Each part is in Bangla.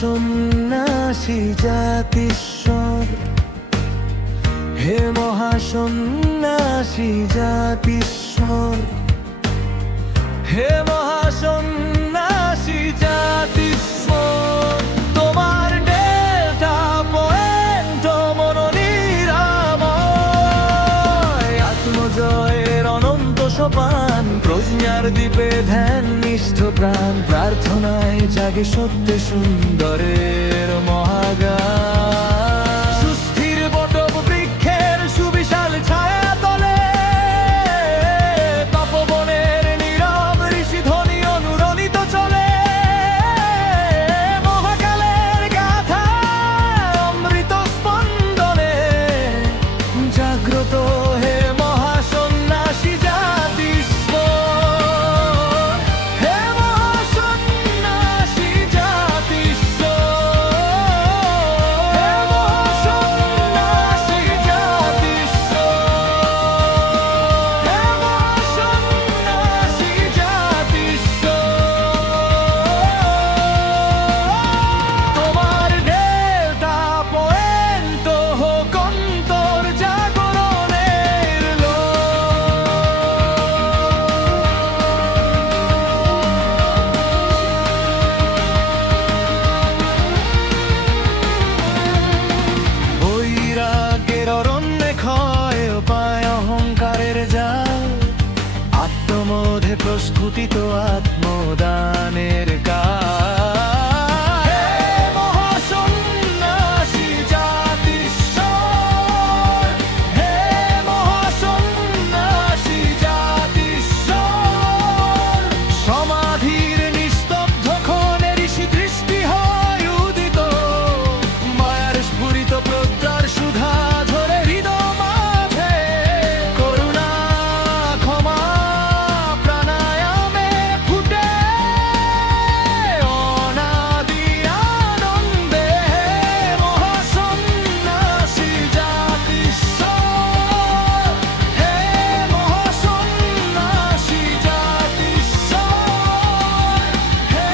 মহাসন্ন্যাসী জাতিস্বর, হে মহাসন্ন্যাসী জাতিস্বর, হে মহাসন্ন্যাসী জাতিস্বর। তোমার ডেল্টা পয়েন্ট মনোনিরাময়, আত্মজয়ের অনন্ত সোপান, প্রজ্ঞার দ্বীপে ধ্যান নিষ্ঠ প্রাণ, প্রার্থনায় জাগে সত্য সুন্দরের মহাগান। সুস্থির বটব বৃক্ষের সুবিশাল ছায়া তলে, তপবনের নীরব ঋষি ধ্বনি অনুরণিত চলে। মহাকালের গাথা অমৃত স্পন্দনে জাগ্রত হে মহাসন্ন্যাসী জাতিস্বর, হে মহাসন্ন্যাসী জাতিস্বর, হে মহাসন্ন্যাসী জাতিস্বর, হে মহাসন্ন্যাসী জাতিস্বর। তোমার ডেল্টা পয়েন্ট হোক অন্তর জাগরণের বৈরাগ্যের অরণ্যে ক্ষয় পায় অহংকারের জাল, আত্মবোধে প্রস্ফুটিত আত্মদানের কাল। হে মহাসন্ন্যাসী জাতিস্বর, হে মহাসন্ন্যাসী জাতিস্বর। সমাধির নিস্তব্ধ ক্ষণে ঋষি দৃষ্টি হয় উদিত, মায়ার স্ফুরিত প্রজ্ঞার সুধা ধরে হৃদয় মাঝে। করুণা ক্ষমা প্রাণায়ামে ফুটে অনাদি আনন্দে। হে মহাসন্ন্যাসী জাতিস্বর, হে মহাসন্ন্যাসী জাতিস্বর, হে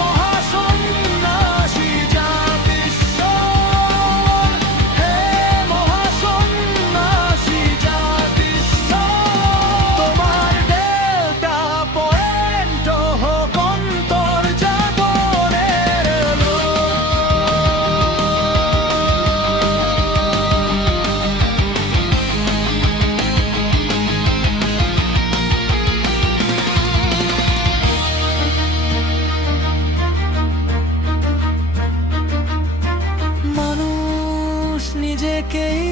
মহাসন্ন্যাসী জাতিস্বর, হে মহাসন্ন্যাসী জাতিস্বর। তোমার ডেল্টা পয়েন্ট হোক অন্তর জাগরণের আলো। মানুষ নিজেকেই